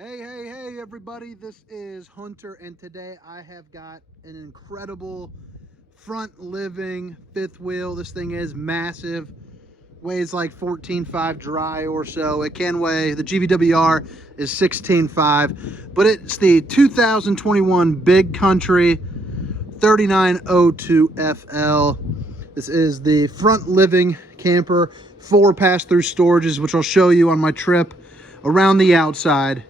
Hey, everybody. This is Hunter, and today I have got an incredible front living fifth wheel. This thing is massive, weighs like 14.5 dry or so. It can weigh, the GVWR is 16.5, but it's the 2021 Big Country 3902 FL. This is the front living camper, 4 pass-through storages, which I'll show you on my trip around the outside.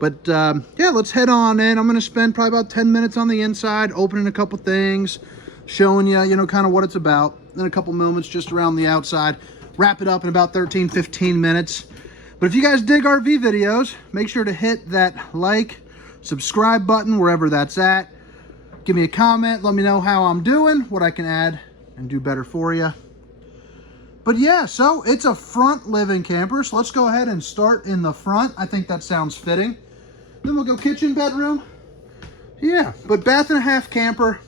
But yeah, let's head on in. I'm going to spend probably about 10 minutes on the inside, opening a couple things, showing you, kind of what it's about. Then a couple moments just around the outside. Wrap it up in about 13, 15 minutes. But if you guys dig RV videos, make sure to hit that like, subscribe button wherever that's at. Give me a comment. Let me know how I'm doing, what I can add and do better for you. But yeah, so it's a front living camper. So let's go ahead and start in the front. I think that sounds fitting. Then we'll go kitchen, bedroom. Yeah, but bath and a half camper.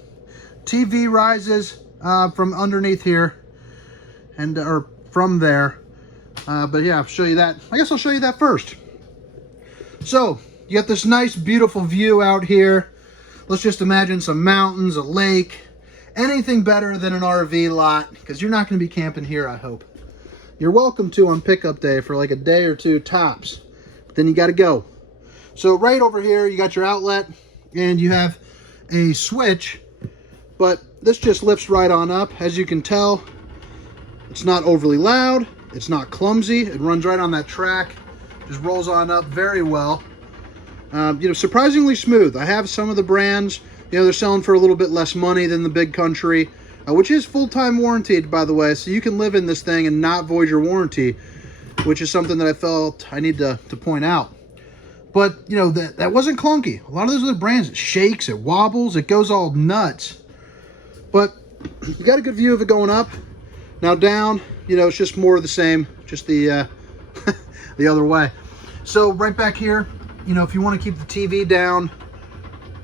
TV rises from underneath here and or from there. But yeah, I'll show you that. I guess I'll show you that first. So you got this nice, beautiful view out here. Let's just imagine some mountains, a lake, anything better than an RV lot, because you're not going to be camping here, I hope. You're welcome to on pickup day for like a day or two tops. But then you got to go. So right over here, you got your outlet, and you have a switch, but this just lifts right on up. As you can tell, it's not overly loud. It's not clumsy. It runs right on that track. Just rolls on up very well. Surprisingly smooth. I have some of the brands, they're selling for a little bit less money than the Big Country, which is full-time warranted, by the way, so you can live in this thing and not void your warranty, which is something that I felt I need to point out. But, that wasn't clunky. A lot of those other brands, it shakes, it wobbles, it goes all nuts. But you got a good view of it going up. Now down, it's just more of the same, just the the other way. So right back here, if you want to keep the TV down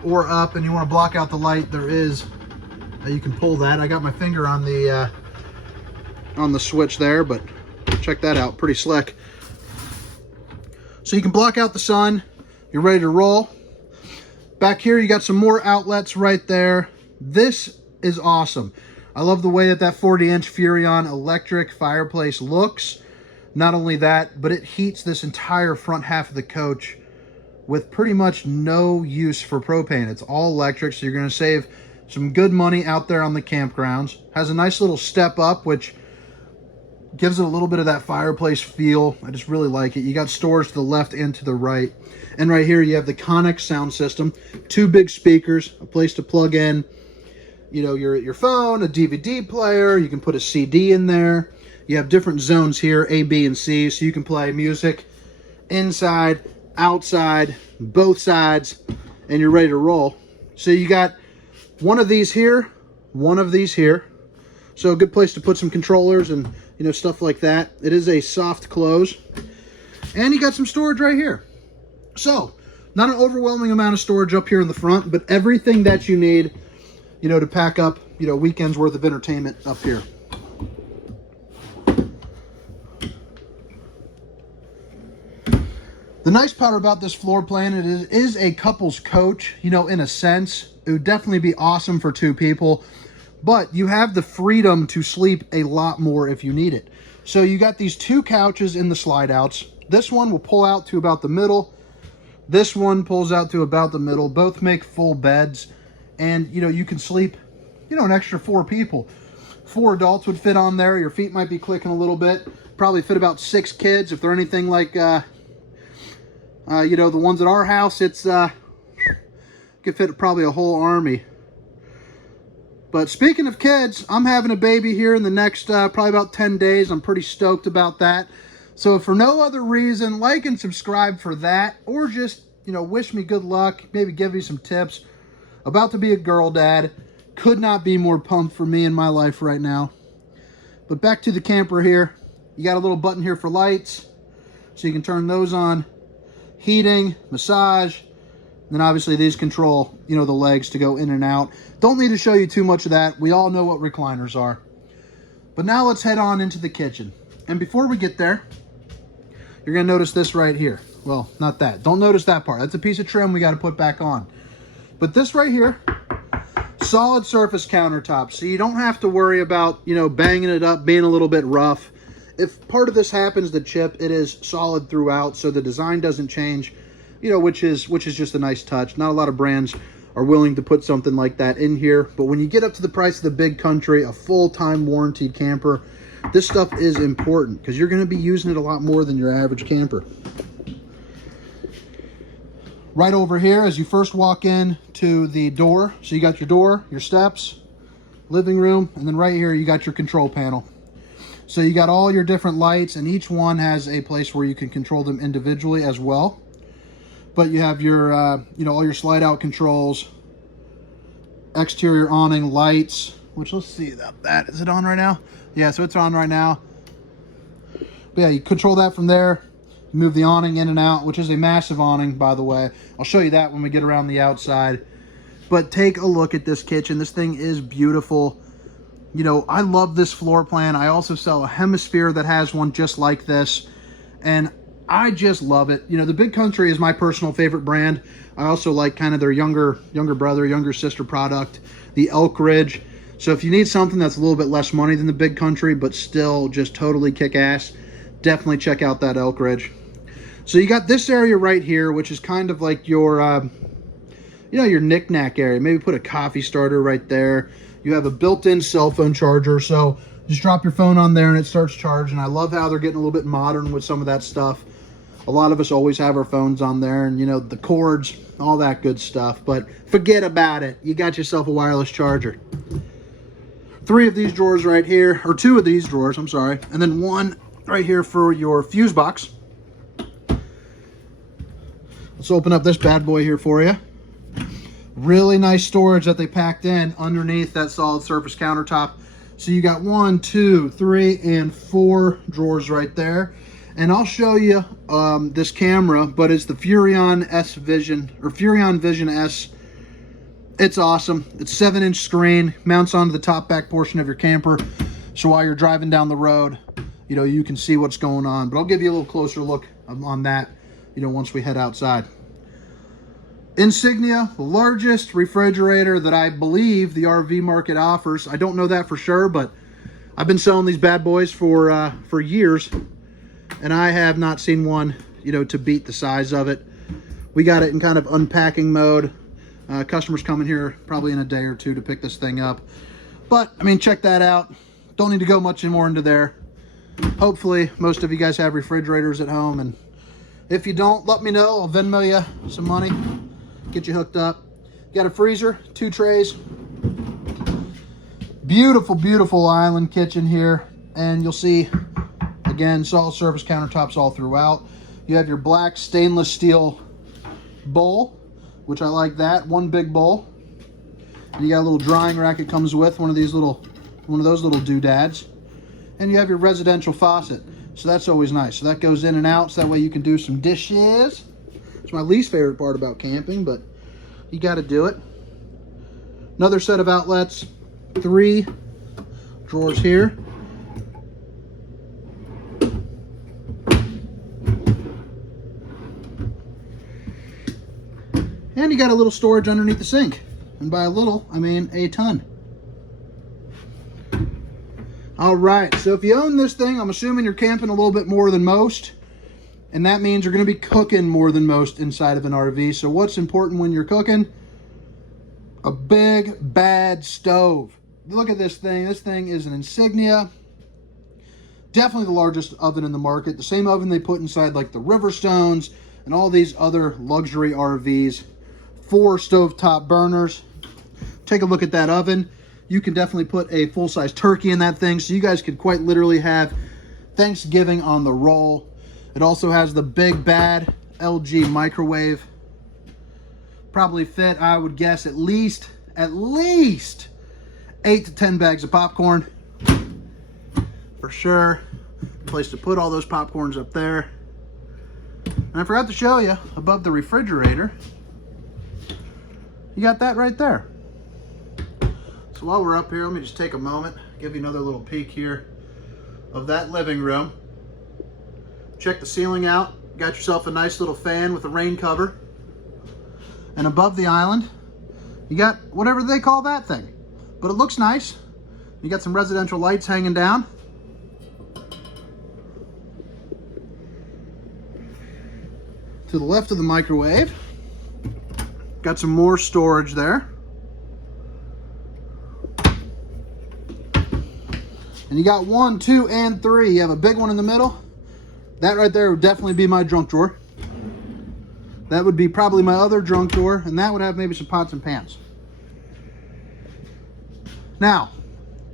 or up and you want to block out the light, there is, you can pull that. I got my finger on the switch there, but check that out, pretty slick. So you can block out the sun. You're ready to roll. Back here, you got some more outlets right there. This is awesome. I love the way that 40-inch Furrion electric fireplace looks. Not only that, but it heats this entire front half of the coach with pretty much no use for propane. It's all electric, so you're going to save some good money out there on the campgrounds. Has a nice little step up, which gives it a little bit of that fireplace feel. I just really like it. You got storage to the left and to the right. And right here, you have the Connex sound system. 2 big speakers, a place to plug in, your phone, a DVD player. You can put a CD in there. You have different zones here, A, B, and C, so you can play music inside, outside, both sides, and you're ready to roll. So you got one of these here, one of these here. So a good place to put some controllers and stuff like that. It is a soft close. And you got some storage right here. So not an overwhelming amount of storage up here in the front, but everything that you need, to pack up, weekends worth of entertainment up here. The nice part about this floor plan, it is a couple's coach, in a sense. It would definitely be awesome for 2 people, but you have the freedom to sleep a lot more if you need it. So you got these 2 couches in the slide outs. This one will pull out to about the middle. This one pulls out to about the middle. Both make full beds, and you can sleep, an extra 4 people. 4 adults would fit on there. Your feet might be clicking a little bit. Probably fit about 6 kids if they're anything like the ones at our house. It's could fit probably a whole army. But speaking of kids, I'm having a baby here in the next probably about 10 days. I'm pretty stoked about that. So for no other reason, like and subscribe for that, or just wish me good luck, maybe give me some tips. About to be a girl dad. Could not be more pumped for me in my life right now. But back to the camper here. You got a little button here for lights, so you can turn those on. Heating, massage, and then obviously these control, the legs to go in and out. Don't need to show you too much of that. We all know what recliners are. But now let's head on into the kitchen. And before we get there, you're gonna notice this right here. Well, not that. Don't notice that part. That's a piece of trim we got to put back on. But this right here, solid surface countertop. So you don't have to worry about, you know, banging it up, being a little bit rough. If part of this happens to chip, it is solid throughout, so the design doesn't change, you know, which is just a nice touch. Not a lot of brands are willing to put something like that in here. But when you get up to the price of the Big Country, a full-time warranted camper, this stuff is important because you're going to be using it a lot more than your average camper. Right over here, as you first walk in to the door, so you got your door, your steps, living room, and then right here you got your control panel. So you got all your different lights, and each one has a place where you can control them individually as well. But you have your, you know, all your slide out controls, exterior awning, lights, which let's see that. Is it on right now? Yeah, so it's on right now. But yeah, you control that from there. You move the awning in and out, which is a massive awning, by the way. I'll show you that when we get around the outside. But take a look at this kitchen. This thing is beautiful. You know, I love this floor plan. I also sell a Hemisphere that has one just like this. And I just love it. You know, the Big Country is my personal favorite brand. I also like kind of their younger brother, younger sister product, the Elk Ridge. So if you need something that's a little bit less money than the Big Country, but still just totally kick ass, definitely check out that Elk Ridge. So you got this area right here, which is kind of like your, you know, your knick-knack area. Maybe put a coffee starter right there. You have a built-in cell phone charger, so just drop your phone on there and it starts charging. I love how they're getting a little bit modern with some of that stuff. A lot of us always have our phones on there, and you know, the cords, all that good stuff. But forget about it. You got yourself a wireless charger. 3 of these drawers right here, or 2 of these drawers, I'm sorry, and then 1 right here for your fuse box. Let's open up this bad boy here for you. Really nice storage that they packed in underneath that solid surface countertop. So you got 1, 2, 3, and 4 drawers right there. And I'll show you this camera, but it's the Furrion S Vision, or Furrion Vision S. It's awesome. It's 7-inch screen, mounts onto the top back portion of your camper. So while you're driving down the road, you know, you can see what's going on. But I'll give you a little closer look on that, you know, once we head outside. Insignia, the largest refrigerator that I believe the RV market offers. I don't know that for sure, but I've been selling these bad boys for years, and I have not seen one, you know, to beat the size of it. We got it in kind of unpacking mode. Customers coming here probably in a day or 2 to pick this thing up. But, I mean, check that out. Don't need to go much more into there. Hopefully, most of you guys have refrigerators at home, and if you don't, let me know. I'll Venmo you some money, get you hooked up. Got a freezer, 2 trays. Beautiful, beautiful island kitchen here. And you'll see, again, solid surface countertops all throughout. You have your black stainless steel bowl, which I like that. 1 big bowl. You got a little drying rack it comes with, one of those little doodads. And you have your residential faucet. So that's always nice. So that goes in and out, so that way you can do some dishes. It's my least favorite part about camping, but you got to do it. Another set of outlets. 3 drawers here. And you got a little storage underneath the sink. And by a little, I mean a ton. All right, so if you own this thing, I'm assuming you're camping a little bit more than most. And that means you're going to be cooking more than most inside of an RV. So what's important when you're cooking? A big, bad stove. Look at this thing. This thing is an Insignia. Definitely the largest oven in the market. The same oven they put inside like the Riverstones and all these other luxury RVs. 4 stovetop burners. Take a look at that oven. You can definitely put a full-size turkey in that thing, so you guys could quite literally have Thanksgiving on the roll. It also has the big bad LG microwave. Probably fit, I would guess, at least 8 to 10 bags of popcorn. For sure. Place to put all those popcorns up there. And I forgot to show you, above the refrigerator, you got that right there. So while we're up here, let me just take a moment, give you another little peek here of that living room. check the ceiling out. Got yourself a nice little fan with a rain cover. And above the island, you got whatever they call that thing. But it looks nice. You got some residential lights hanging down. To the left of the microwave, got some more storage there. And you got 1, 2, and 3. You have a big one in the middle. That right there would definitely be my junk drawer. That would be probably my other junk drawer, and that would have maybe some pots and pans. Now,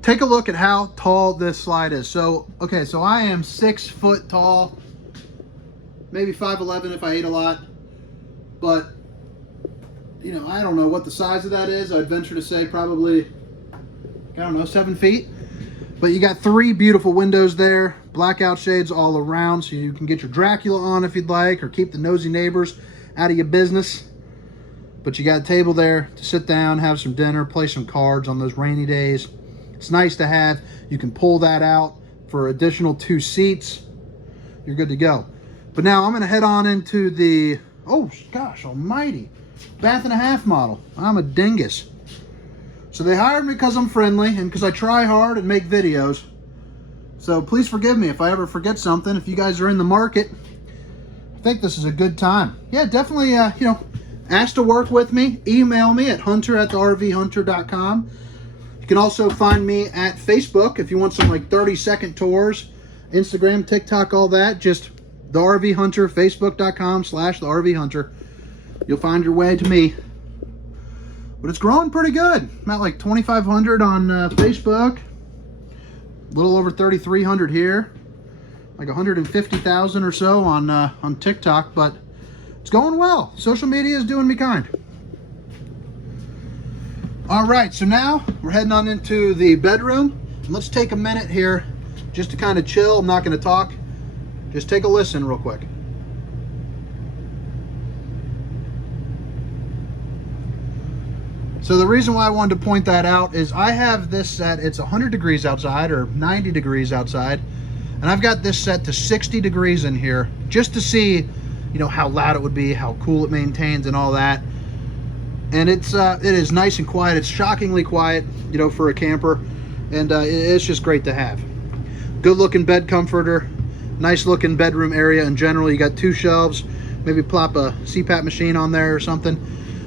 take a look at how tall this slide is. So, okay, so I am 6 foot tall, maybe 5'11" if I ate a lot, but you know, I don't know what the size of that is. I'd venture to say probably, I don't know, 7 feet. But you got 3 beautiful windows there, blackout shades all around, so you can get your Dracula on if you'd like, or keep the nosy neighbors out of your business. But you got a table there to sit down, have some dinner, play some cards on those rainy days. It's nice to have. You can pull that out for additional 2 seats. You're good to go. But now I'm going to head on into the, oh gosh almighty, bath and a half model. I'm a dingus. So they hired me because I'm friendly and because I try hard and make videos. So please forgive me if I ever forget something. If you guys are in the market, I think this is a good time. Yeah, definitely, you know, ask to work with me. Email me at hunter@thervhunter.com. You can also find me at Facebook if you want some like 30-second tours. Instagram, TikTok, all that. Just The RV Hunter, Facebook.com/The RV Hunter. You'll find your way to me. But it's growing pretty good. I'm at like 2,500 on Facebook. A little over 3,300 here. Like 150,000 or so on TikTok. But it's going well. Social media is doing me kind. All right, so now we're heading on into the bedroom. And let's take a minute here just to kind of chill. I'm not going to talk. Just take a listen real quick. So the reason why I wanted to point that out is I have this set, it's 100 degrees outside or 90 degrees outside, and I've got this set to 60 degrees in here just to see, you know, how loud it would be, how cool it maintains and all that. And it is nice and quiet. It's shockingly quiet, you know, for a camper, and it's just great to have. Good looking bed comforter, nice looking bedroom area in general. You got 2 shelves, maybe plop a CPAP machine on there or something.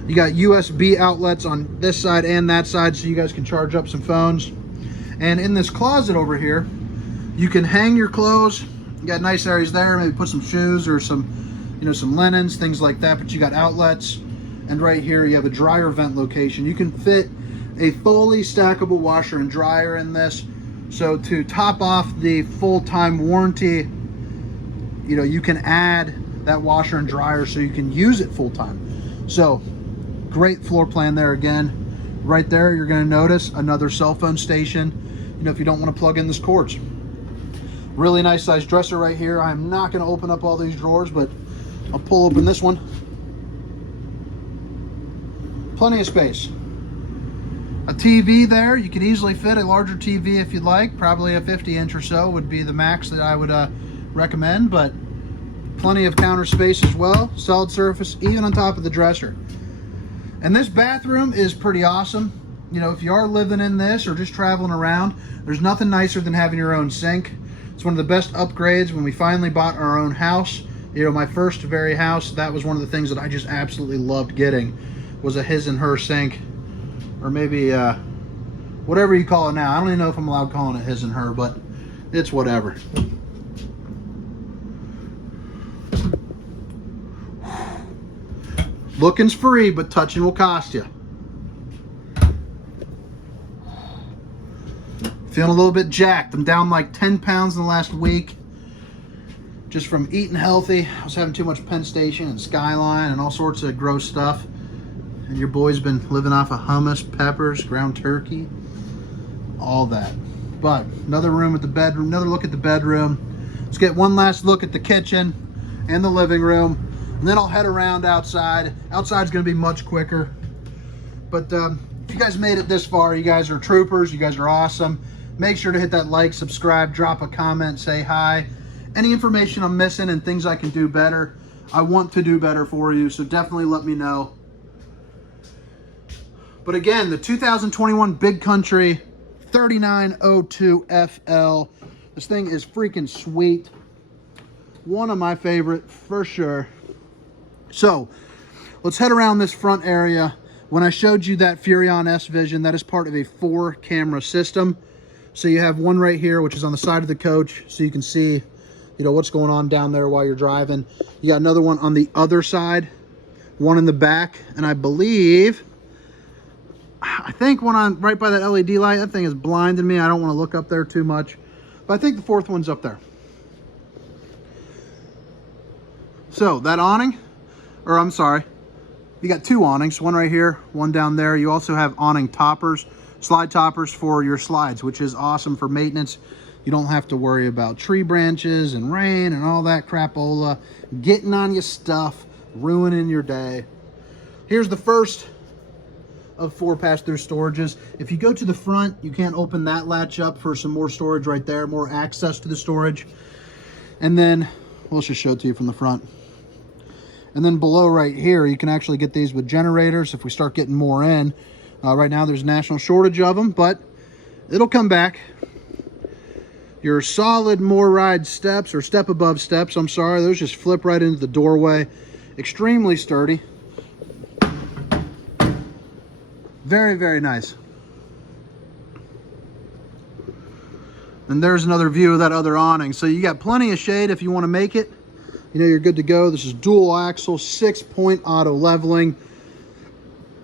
You got USB outlets on this side and that side so you guys can charge up some phones. And in this closet over here, you can hang your clothes. You got nice areas there, maybe put some shoes or some, you know, some linens, things like that, but you got outlets. And right here you have a dryer vent location. You can fit a fully stackable washer and dryer in this. So to top off the full-time warranty, you know, you can add that washer and dryer so you can use it full-time. So great floor plan there again. Right there, you're gonna notice another cell phone station, you know, if you don't wanna plug in this cords. Really nice size dresser right here. I'm not gonna open up all these drawers, but I'll pull open this one. Plenty of space. A TV there. You can easily fit a larger TV if you'd like. Probably a 50-inch or so would be the max that I would recommend, but plenty of counter space as well. Solid surface, even on top of the dresser. And this bathroom is pretty awesome. You know, if you are living in this or just traveling around, there's nothing nicer than having your own sink. It's one of the best upgrades when we finally bought our own house. You know, my first very house, that was one of the things that I just absolutely loved getting, was a his and her sink. Or maybe whatever you call it now. I don't even know if I'm allowed calling it his and her, but it's whatever. Looking's free, but touching will cost you. Feeling a little bit jacked. I'm down like 10 pounds in the last week. Just from eating healthy. I was having too much Penn Station and Skyline and all sorts of gross stuff. And your boy's been living off of hummus, peppers, ground turkey, all that. But another room at the bedroom, another look at the bedroom. Let's get one last look at the kitchen and the living room. And then I'll head around outside. Outside's gonna be much quicker. But if you guys made it this far, you guys are troopers, you guys are awesome. Make sure to hit that like, subscribe, drop a comment, say hi. any information I'm missing and things I can do better, I want to do better for you, so definitely let me know. But again, the 2021 Big Country 3902 FL. This thing is freaking sweet. One of my favorite for sure. So let's head around this front area. When I showed you that Furrion S Vision, that is part of a 4-camera system. So you have one right here, which is on the side of the coach, so you can see, you know, what's going on down there while you're driving. You got another one on the other side, one in the back, and I think one on right by that LED light. That thing is blinding me. I don't want to look up there too much, but I think the fourth one's up there. So that awning, or I'm sorry, you got 2 awnings, one right here, one down there. You also have awning toppers, slide toppers for your slides, which is awesome for maintenance. You don't have to worry about tree branches and rain and all that crapola getting on your stuff, ruining your day. Here's the first of 4 pass-through storages. If you go to the front, you can't open that latch up for some more storage right there, more access to the storage. And then, we'll just show it to you from the front. And then below right here, you can actually get these with generators if we start getting more in. Right now there's a national shortage of them, but it'll come back. Your solid MORryde steps, or step above steps, I'm sorry, those just flip right into the doorway. Extremely sturdy. Very, very nice. And there's another view of that other awning. So you got plenty of shade if you want to make it. You know, you're good to go. This is dual axle, 6-point auto leveling.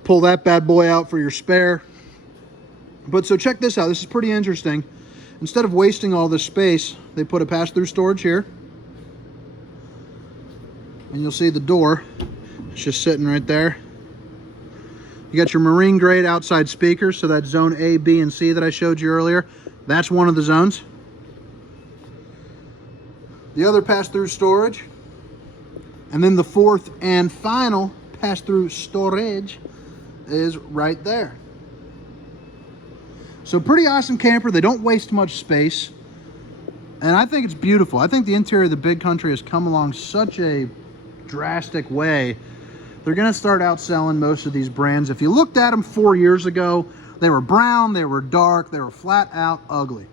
Pull that bad boy out for your spare. But so check this out. This is pretty interesting. Instead of wasting all this space, they put a pass-through storage here. And you'll see the door. It's just sitting right there. You got your marine grade outside speakers. So that's zone A, B, and C that I showed you earlier. That's one of the zones. The other pass-through storage. And then the fourth and final pass-through storage is right there. So pretty awesome camper. They don't waste much space. And I think it's beautiful. I think the interior of the Big Country has come along such a drastic way. They're going to start outselling most of these brands. If you looked at them 4 years ago, they were brown, they were dark, they were flat out ugly.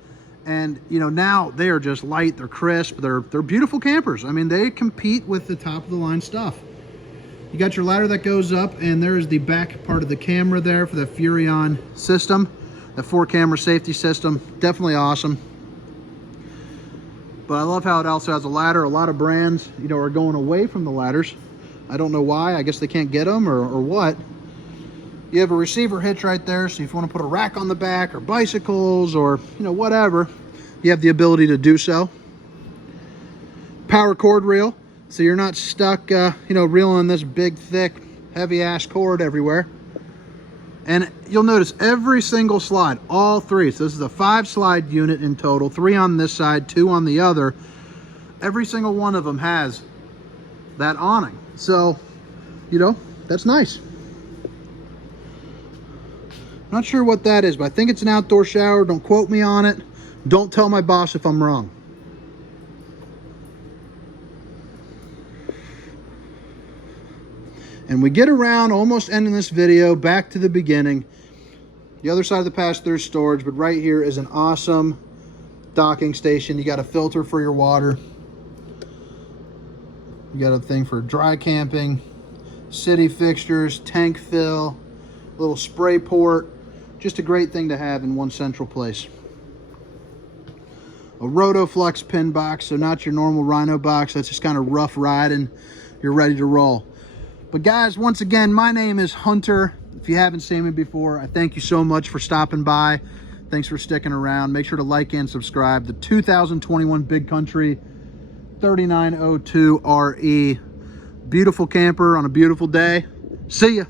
And, you know, now they are just light, they're crisp, they're beautiful campers. I mean, they compete with the top of the line stuff. You got your ladder that goes up, and there's the back part of the camera there for the Furrion system, the 4-camera safety system. Definitely awesome. But I love how it also has a ladder. A lot of brands, you know, are going away from the ladders. I don't know why. I guess they can't get them or what. You have a receiver hitch right there, so if you want to put a rack on the back or bicycles or, you know, whatever, you have the ability to do so. Power cord reel, so you're not stuck, you know, reeling this big, thick, heavy-ass cord everywhere. And you'll notice every single slide, all 3, so this is a 5-slide unit in total, 3 on this side, 2 on the other. Every single one of them has that awning. So, you know, that's nice. Not sure what that is, but I think it's an outdoor shower. Don't quote me on it. Don't tell my boss if I'm wrong. And we get around, almost ending this video, back to the beginning. The other side of the pass-through storage, but right here is an awesome docking station. You got a filter for your water. You got a thing for dry camping, city fixtures, tank fill, little spray port. Just a great thing to have in one central place. A Rotoflex pin box, so not your normal Rhino box. That's just kind of rough riding. You're ready to roll. But guys, once again, my name is Hunter. If you haven't seen me before, I thank you so much for stopping by. Thanks for sticking around. Make sure to like and subscribe. The 2021 Big Country 3902 RE. Beautiful camper on a beautiful day. See ya.